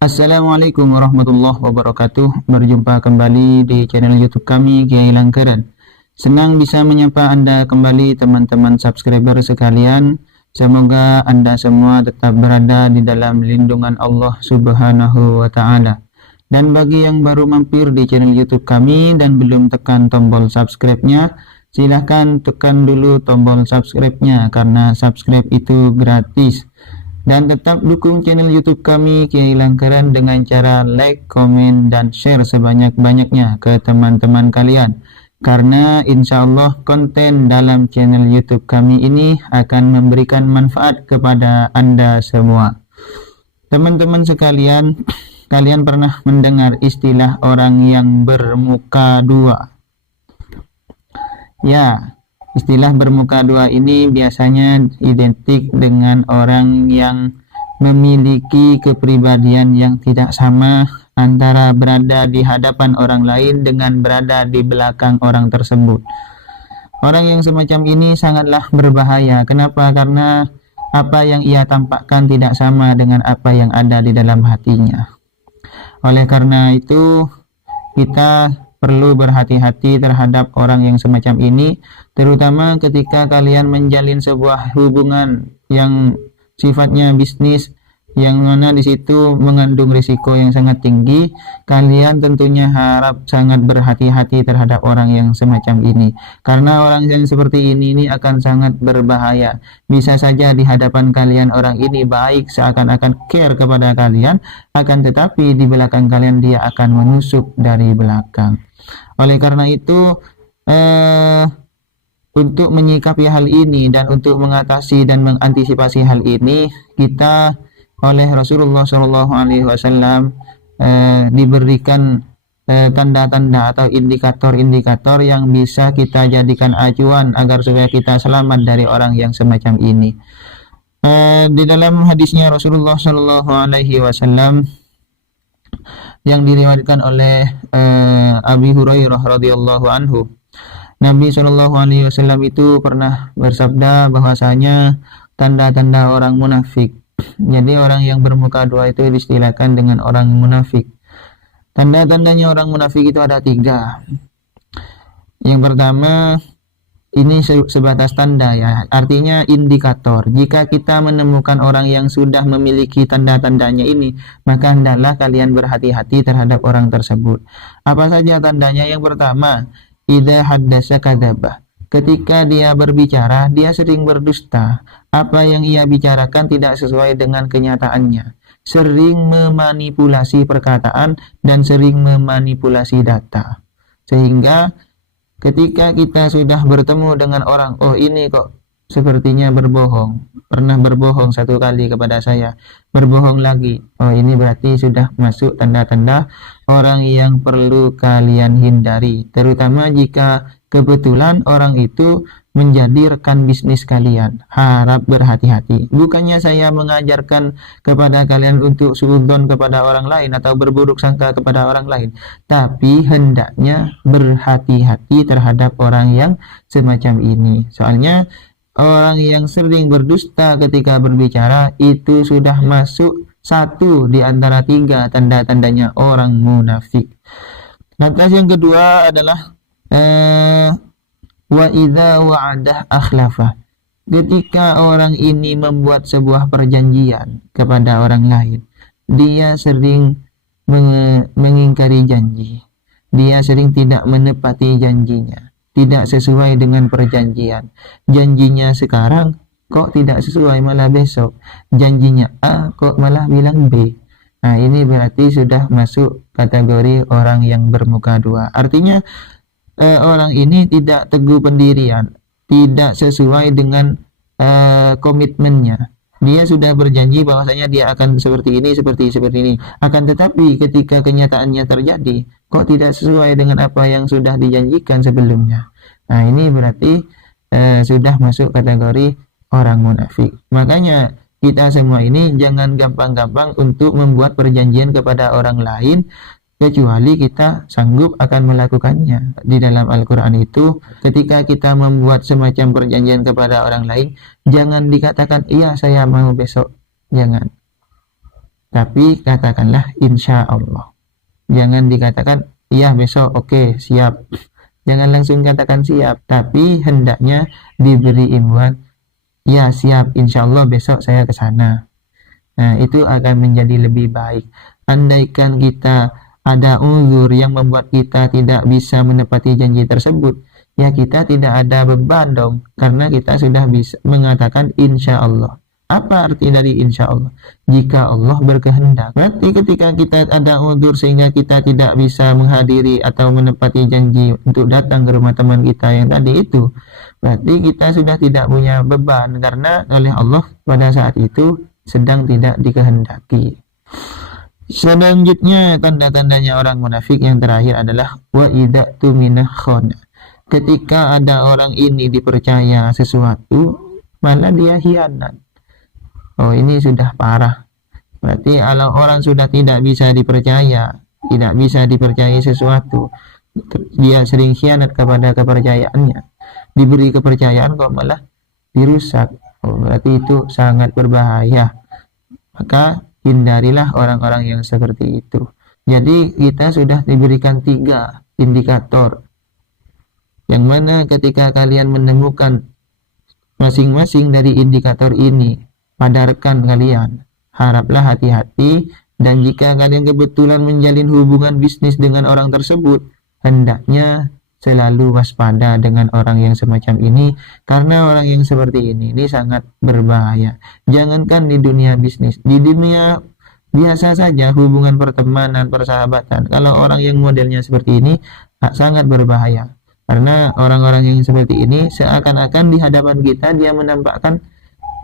Assalamualaikum warahmatullahi wabarakatuh. Berjumpa kembali di channel YouTube kami, Kiai Langkeren. Senang bisa menyapa Anda kembali teman-teman subscriber sekalian. Semoga Anda semua tetap berada di dalam lindungan Allah Subhanahu wa taala. Dan bagi yang baru mampir di channel YouTube kami dan belum tekan tombol subscribe-nya, silahkan tekan dulu tombol subscribe-nya karena subscribe itu gratis. Dan tetap dukung channel YouTube kami Kiai Langkeren dengan cara like, komen, dan share sebanyak-banyaknya ke teman-teman kalian. Karena insya Allah konten dalam channel YouTube kami ini akan memberikan manfaat kepada Anda semua. Teman-teman sekalian, kalian pernah mendengar istilah orang yang bermuka dua? Ya, istilah bermuka dua ini biasanya identik dengan orang yang memiliki kepribadian yang tidak sama antara berada di hadapan orang lain dengan berada di belakang orang tersebut. Orang yang semacam ini sangatlah berbahaya. Kenapa? Karena apa yang ia tampakkan tidak sama dengan apa yang ada di dalam hatinya. Oleh karena itu, kita perlu berhati-hati terhadap orang yang semacam ini, terutama ketika kalian menjalin sebuah hubungan yang sifatnya bisnis, yang mana di situ mengandung risiko yang sangat tinggi. Kalian tentunya harap sangat berhati-hati terhadap orang yang semacam ini, karena orang yang seperti ini akan sangat berbahaya. Bisa saja di hadapan kalian orang ini baik, seakan-akan care kepada kalian, akan tetapi di belakang kalian dia akan menusuk dari belakang. Oleh karena itu, untuk menyikapi hal ini dan untuk mengatasi dan mengantisipasi hal ini, kita oleh Rasulullah SAW diberikan tanda-tanda atau indikator-indikator yang bisa kita jadikan acuan agar supaya kita selamat dari orang yang semacam ini. Di dalam hadisnya Rasulullah SAW yang diriwayatkan oleh Abi Hurairah radhiyallahu anhu, Nabi SAW itu pernah bersabda bahwasanya tanda-tanda orang munafik. Jadi orang yang bermuka dua itu distilahkan dengan orang munafik. Tanda-tandanya orang munafik itu ada 3. Yang pertama, ini sebatas tanda ya, artinya indikator. Jika kita menemukan orang yang sudah memiliki tanda-tandanya ini, maka hendaklah kalian berhati-hati terhadap orang tersebut. Apa saja tandanya? Yang pertama, idza haddasa kadzaba. Ketika dia berbicara, dia sering berdusta. Apa yang ia bicarakan tidak sesuai dengan kenyataannya. Sering memanipulasi perkataan dan sering memanipulasi data. Sehingga ketika kita sudah bertemu dengan orang, oh ini kok sepertinya berbohong, pernah berbohong 1 kali kepada saya, berbohong lagi, oh ini berarti sudah masuk tanda-tanda orang yang perlu kalian hindari, terutama jika kebetulan orang itu menjadi rekan bisnis kalian. Harap berhati-hati. Bukannya saya mengajarkan kepada kalian untuk suudzon kepada orang lain atau berburuk sangka kepada orang lain, tapi hendaknya berhati-hati terhadap orang yang semacam ini. Soalnya orang yang sering berdusta ketika berbicara itu sudah masuk 1 di antara 3 tanda-tandanya orang munafik. Lantas yang kedua adalah wa idza wa'adah akhlafa. Ketika orang ini membuat sebuah perjanjian kepada orang lain, dia sering mengingkari janji. Dia sering tidak menepati janjinya, tidak sesuai dengan perjanjian. Janjinya sekarang kok tidak sesuai, malah besok janjinya A kok malah bilang B. Nah, ini berarti sudah masuk kategori orang yang bermuka dua. Artinya orang ini tidak teguh pendirian, tidak sesuai dengan komitmennya. Dia sudah berjanji bahwasanya dia akan seperti ini, seperti ini. Akan tetapi ketika kenyataannya terjadi, kok tidak sesuai dengan apa yang sudah dijanjikan sebelumnya. Nah, ini berarti sudah masuk kategori orang munafik. Makanya kita semua ini jangan gampang-gampang untuk membuat perjanjian kepada orang lain, kecuali kita sanggup akan melakukannya. Di dalam Al-Quran itu, ketika kita membuat semacam perjanjian kepada orang lain, jangan dikatakan, iya saya mau besok. Jangan. tapi katakanlah insya Allah. Jangan dikatakan iya besok, oke, siap. Jangan langsung katakan siap, tapi hendaknya diberi imbuhan, ya siap, insya Allah besok saya ke sana. Nah, itu akan menjadi lebih baik. Andaikan kita ada uzur yang membuat kita tidak bisa menepati janji tersebut, ya kita tidak ada beban dong, karena kita sudah bisa mengatakan insya Allah. Apa arti dari insya Allah? Jika Allah berkehendak. Berarti ketika kita ada uzur sehingga kita tidak bisa menghadiri atau menepati janji untuk datang ke rumah teman kita yang tadi itu, berarti kita sudah tidak punya beban, karena oleh Allah pada saat itu sedang tidak dikehendaki. Selanjutnya tanda-tandanya orang munafik yang terakhir adalah wa idza tumina khana. Ketika ada orang ini dipercaya sesuatu, malah dia hianat. Oh, ini sudah parah. Berarti kalau orang sudah tidak bisa dipercaya, tidak bisa dipercayai sesuatu, dia sering khianat kepada kepercayaannya. Diberi kepercayaan kok malah dirusak. Oh, berarti itu sangat berbahaya. Maka hindarilah orang-orang yang seperti itu. Jadi kita sudah diberikan 3 indikator, yang mana ketika kalian menemukan masing-masing dari indikator ini pada rekan kalian, haraplah hati-hati. Dan jika kalian kebetulan menjalin hubungan bisnis dengan orang tersebut, hendaknya selalu waspada dengan orang yang semacam ini, karena orang yang seperti ini sangat berbahaya. Jangankan di dunia bisnis, di dunia biasa saja, hubungan pertemanan, persahabatan, kalau orang yang modelnya seperti ini sangat berbahaya. Karena orang-orang yang seperti ini seakan-akan di hadapan kita dia menampakkan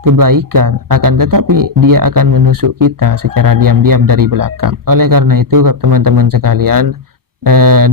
kebaikan, akan tetapi dia akan menusuk kita secara diam-diam dari belakang. Oleh karena itu teman-teman sekalian,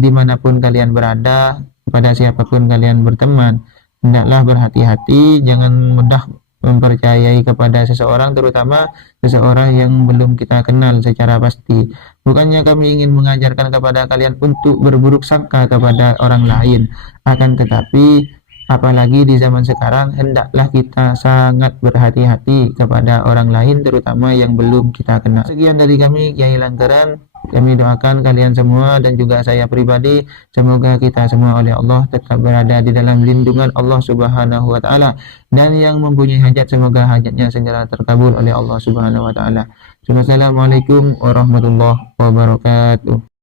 dimanapun kalian berada, kepada siapapun kalian berteman, hendaklah berhati-hati, jangan mudah mempercayai kepada seseorang, terutama seseorang yang belum kita kenal secara pasti. Bukannya kami ingin mengajarkan kepada kalian untuk berburuk sangka kepada orang lain, akan tetapi apalagi di zaman sekarang, hendaklah kita sangat berhati-hati kepada orang lain, terutama yang belum kita kenal. Sekian dari kami, Kiai Langkeran. Kami doakan kalian semua dan juga saya pribadi, semoga kita semua oleh Allah tetap berada di dalam lindungan Allah Subhanahu wa taala, dan yang mempunyai hajat semoga hajatnya segera terkabul oleh Allah Subhanahu wa taala. Wassalamualaikum warahmatullahi wabarakatuh.